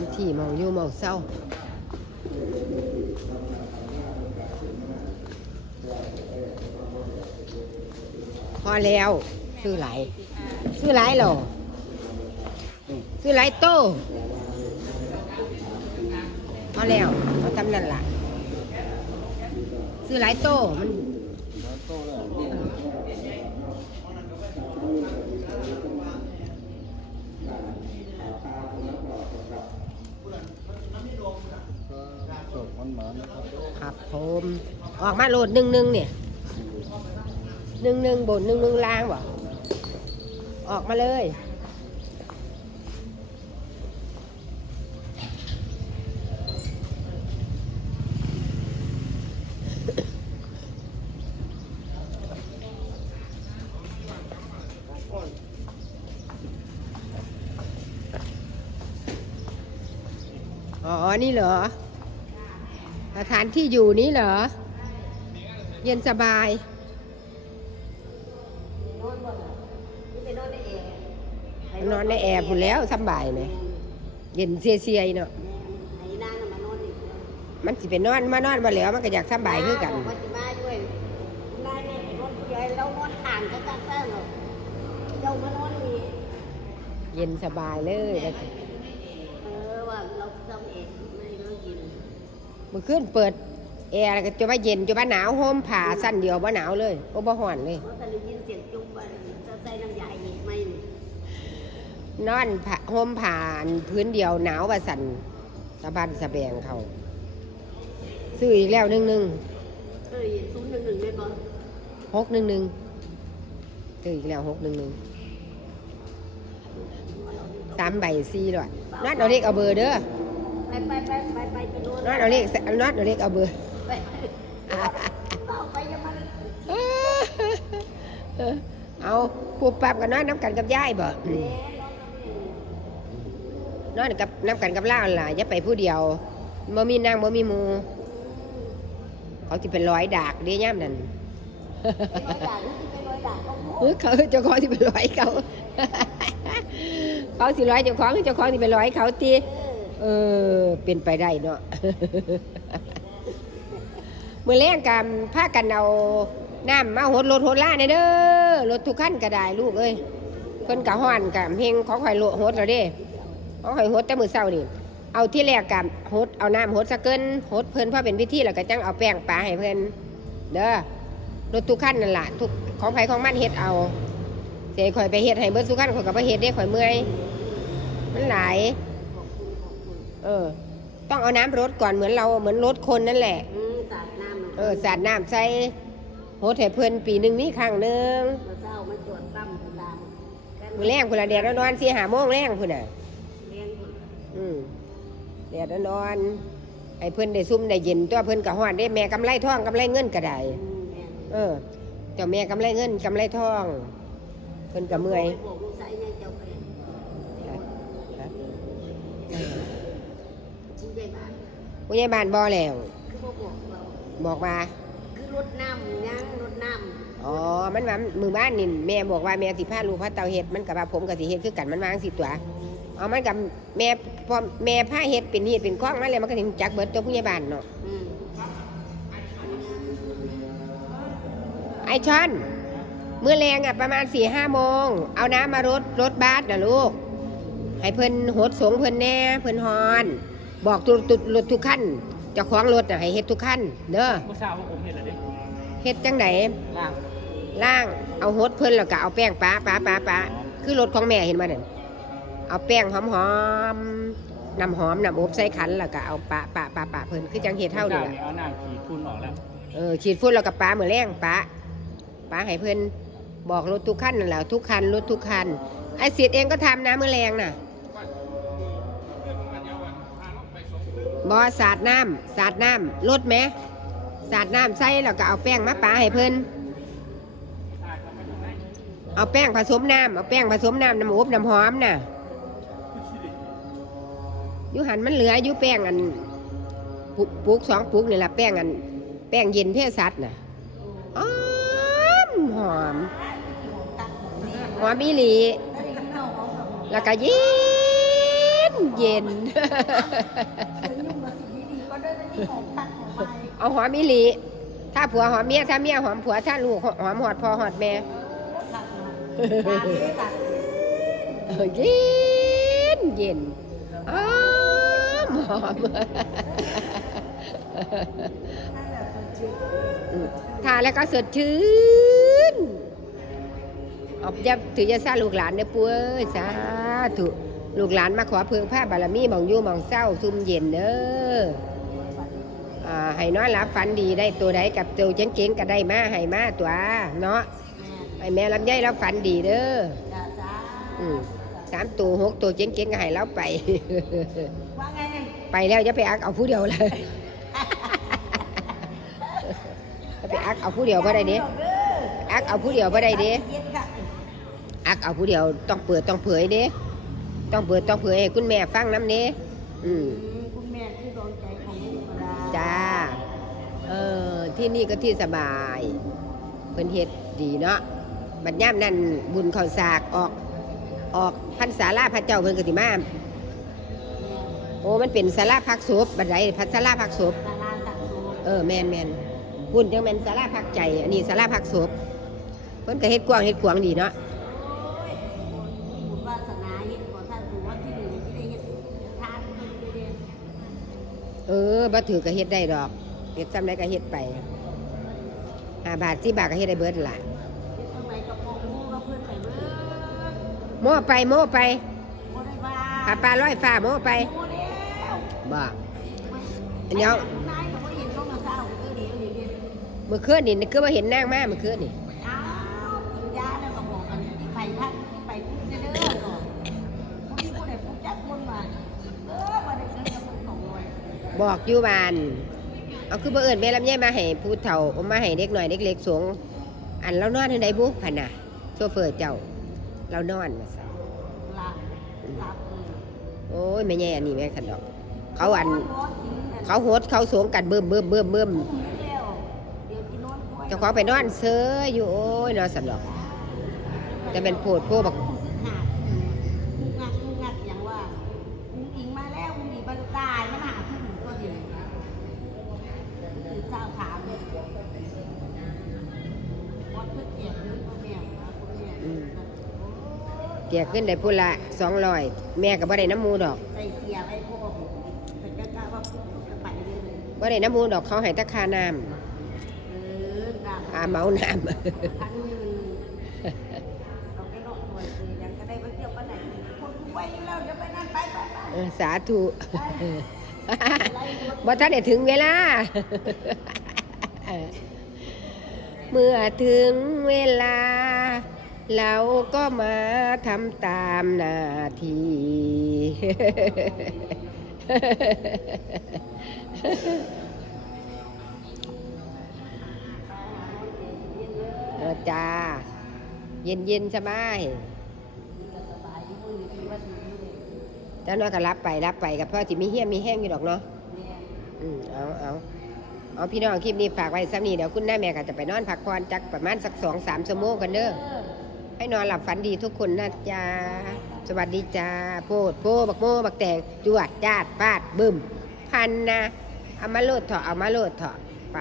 านที่หมองอยู่หมองเศร้าพอแล้วซื้อหลายซื้อหลายเหรอซื้อหลายโตพอแล้วเอาทำนั่นล่ะซื้อหลายโตมัน สดมันหมานะครับครับผมออกมาโหลดหนึ่งหนึ่งเนี่ยหนึ่งหนึ่งบนหนึ่งหนึ่งล่างบ่ออกมาเลย อนี่เหรอ สถานที่อยู่นี้เหรอ เย็นสบายนอนในแอร์พุ่แล้วสบายไหมเย็นเซียๆเนาะมันสิเป็นนอนมานอนมาแล้วมันก็อยากสบายขึ้นกันเย็นสบายเลยนะว เออว่าเราจำเองไม่ได้เรากิน เมื่อคืนเปิดแอร์แล้วก็จะว่าเย็นจะว่าหนาวห่มผ้าสั้นเดียวว่าหนาวเลยโอ้บ่ฮ้อนเลย เพราะแต่ได้ยินเสียงจุ๊บไปจะใส่น้ำยาอีกไหมนี่นอนผ้าห่มผ่านพื้นเดียวหนาวว่าสั่นสะบันสะแบงเขาซื้ออีกแล้วหนึ่งหนึ่งเอ้ยศูนย์หนึ่งหนึ่งได้ปะหกหนึ่งหนึ่งซื้ออีกแล้วหกหนึ่งหนึ่งสามใบสี่ร้อยนอนเอาเลขเอาเบอร์เด้อ ไปไปไปไปไปไปนอนนอนเอาเลขนอนเอาเลขเอาเบอร์ไปเอาไปอยังมันเอาครูปรับกันนอนน้ำกันกับยายบ่น่นอนกับน้ำกันกับเล่าล่ะอย่าไปผู้เดียวบ่มีนางบ่มีมูเขาจะเป็นร้อยดากเด้ย่ำนั่นเขาเออเขาเจ้าของที่เป็นร้อยเขา เขาสิร้อยเจ้าของเจ้าของที่เป็นร้อยเขาตี เออ เป็นไปได้เนาะมือแรงกันพากันเอาน้ำมาหดรถหดล่าเนเด้อรถทุกขั้นก็ได้ลูกเอ้ยเพิ่นกะฮ้อนกะเพลงของข่อยโลหดแล้วเด้ของข่อยหดแต่มือเช้านี่เอาที่แรกกะหดเอาน้ำหดสะเกินหดเพิ่นเพราะเป็นพิธีแล้วก็จังเอาแป้งปลาให้เพิ่นเด้อรถทุกขั้นนั่นแหละทุกของไผของมันเฮ็ดเอาเสียข่อยไปเฮ็ดให้เบิดทุกขั้นข่อยก็บ่เฮ็ดเด้ข่อยเมื่อยมันหลาย เออ ต้องเอาน้ำรดก่อนเหมือนเราเหมือนรดคนนั่นแหละ อืมสาดน้ำเออสาดน้ำใส่โหดให้เพิ่นปีหนึ่งมีครั้งหนึ่งมาเศร้ามาตรวจตั้มตามกันมื้อแรงพุ่นละแดดร้อนๆสี่หาโมงแรงพุ่นน่ะ เลี้ยงคนอืมแดดร้อนๆให้เพิ่นได้ซุ่มได้เย็นตัวเพิ่นก็ฮอดได้แม่กำไรทองกำไรเงินก็ได้ อืมแม่นเออเจ้าแม่กำไรเงินกำไรทองเพิ่นก็เมื่อย บอกลูกชายเนี่ยเจ้าไป ฮะ ผู้ใหญ่บ้านผู้ใหญ่บ้านบ่แล้วคือบ่บอกเราบอกว่าคือรถน้ำยังรถน้อ๋อมันว่ามือบ้านนี่แม่บอกว่าแม่สิพาลูกพาเตาเฮ็ดมันกับว่าผมกับสิเฮ็ดคือกันมันวาจั่งสิตัวเอามันกับแม่พอแม่พาเฮ็ดเป็นเฮ็ดเป็นคล้องมาแล้วมันก็ถึงจักเบิดตัวผู้ใหญ่บ้านเนาะำอืมไอช้อนมื้อแรงอะประมาณ4ี่ห้าโมง เอาน้ำมารดรถบัสนะลูก ให้เพิ่นโหดสงเพิ่นแน่เพิ่นฮอน บอกตุตุรถทุกขั้นเจ้าของรถน่ะให้เฮ็ดทุกขั้นเด้อเมื่อเช้าพวกผมเห็นอะไรดิเฮ็ดจังไดล่างล่างเอาโหดเพิ่นแล้วก็เอาแป้งปะปะปะปะคือรถของแม่เห็นบ่นั่นเอาแป้งหอมๆน้ำหอมน้ำอบใส่ขันแล้วก็เอาปะปะปะปะเพิ่นคือจังเฮ็ดเท่านี่มื่อล่ะช้เอาน้ำขีดทุนออกแล้วเออฉีดฝุ่นแล้วก็ปามื้อแรงปะปะให้เพิ่นบอกรถทุกคันนั่นแหละทุกคันรถทุกคันไอ้เสียดเองก็ทำนะมื้อแรงน่ะ บอสาดน้ำสาดน้ำรถไหมสาดน้ำใส่แล้วก็เอาแป้งมาปาให้เพิ่นเอาแป้งผสมน้ำเอาแป้งผสมน้ำน้ำอบน้ำหอมน่ะยูหันมันเหลืออยูแป้งอันปุกปุกสองปุกนี่แหละแป้งอัน แป้งเย็นเพื่อสัตว์น่ะหอมหอมหอมอีหลีแล้วก็เย็นเย็น ถึงยุ่งกับสิ่งดีๆก็ได้เป็นที่ของตัดของไปเอาหอมอีหลี ถ้าผัวหอมเมีย ถ้าเมียหอมผัว ถ้าลูกหอมหอดพ่อหอดแม่ตัดมาตามที่ตัดเออเย็นเย็นหอมหอมนั่นแหละคนจริงอืมทานแล้วก็สดชื่นเอาอย่าถือจะซาลูกหลานเด้อปุ้ยสาธุลูกหลานมาขอเพึงผ้าบารมีหมองอยู่หมองเศร้าซุ่มเย็นเด้ออ่า ให้นอนหลับฝันดีได้ตัวใดกับตัวเจ๋งๆก็ได้มาให้มาตัวเนาะให้แม่ลำไยแล้วฝันดีเด้ออย่าจ้าอืมสามตัวหกตัวเจ๋งๆก็ให้เราไปว่าไงไปแล้วจะไปอักเอาผู้เดียวเลยจะไปอักเอาผู้เดียวก็ได้เด้อักเอาผู้เดียวก็ได้เด้เย็นค่ะอักเอาผู้เดียวต้องเปิดต้องเผยเด้ต้องเปิดต้องเผยให้คุณแม่ฟังน้ำเด้อืมคุณแม่ ที่นี่ก็ที่สบายเพิ่นเฮ็ดดีเนาะบัดย่ามนั่นบุญข้าวสากออกออกพันศาลาพระเจ้าเพิ่นก็สิมาโอ้มันเป็นศาลาพักศพบัดใดพันศาลาพักศพดาราสักสูเออแมนแมนบุญจังแมนศาลาพักใจ อันนี้ศาลาพักศพเพิ่นก็เฮ็ดกว้างเฮ็ดขวางดีเนาะบุญวาสนาเฮ็ดขอท่านผู้ว่าที่หนึ่งที่ได้เฮ็ดทานเพิ่นเด้อเออบ่ถือก็เฮ็ดได้ดอกเฮ็ดซ้ำใดก็เฮ็ดไป ห้าบาทสิบาทก็เฮ็ดได้เบิดล่ะเฮ็ดทำไมกับพ่อหมู่กับเพิ่นไปเบิ่งโม่ไปโม่ไปบ่ได้ว่าหาปลาร้อยฟ้าโม่ไปโมแล้วบ่อันเดียวนายก็บ่เห็นต้องมาเศร้าเออดีเออดีเด้อเมื่อคืนนี่คือว่าเห็นนางมาเมื่อคืนนี่อ้าวกินยาแล้วก็บอกกันที่ไปพักที่ไปพูดเด้อๆก่อนบ่มีผู้ใดพูดจักคนว่าเออบ่ได้เงินกับคนสองร้อยบอกอยู่บ้าน เอาคือบ่เอิ้นแม่ลำไยมาให้ผู้เฒ่าเอามาให้เด็กหน้อยเด็กเล็กสงอันเรานอนทางใดบุพันน่ะโซเฟอร์เจ้า เรานอนว่าซั่นหลับหลับเออโอ้ยไม่แย่อันนี้แม่คันดอก เขาอัน เขาโหดเขาสงกันเบิ่มเบิ่มเบิ่มเบิ่มเจ้าของไปนอนเซออยู่โอ้ยนอนสันดอก แต่เป็นโพดโพบักรู้สึก เกียขึ้นได้พูละสองร้อยแม่ก็บ่ได้น้ำมูดอกใส่เสียไว้พวกแต่ก็กล้าว่าจะไปเลยบ่ได้น้ำมูดอกเขาให้แตะคาน้เออดาำอาเมาน้พันหนึ่งเราไปนอนตัวคือยังก็ได้ไปเที่ยวกันไหนคนรวยอยู่แล้วจะไปนั่นไปไปไปำเออสาธุ บ่ทันได้ถึงเวลา เมื่อถึงเวลา เราก็มาทำตามหน้าที่เออจ้า เย็นเย็นๆสบายสบายมือที่ว่าดีเจ้าน้อยก็รับไปรับไปกับพ่อที่มีเฮี้ยมีแห้งอยู่ดอกเนาะอืมเอาเอาเอาพี่น้องคลิปนี้ฝากไว้ซ้ำนี้เดี๋ยวคุณน้าแม่ก็จะไปนอนพักผ่อนจักประมาณสักสองสามชั่วโมงกันเด้อ ให้นอนหลับฝันดีทุกคนนะจ๊ะ สวัสดีจ้าโพดโพบักโมบักแตงจวดจาดฟาดบึ้ม พันนะเอามาโลดเถอะเอามาโลดเถอะไป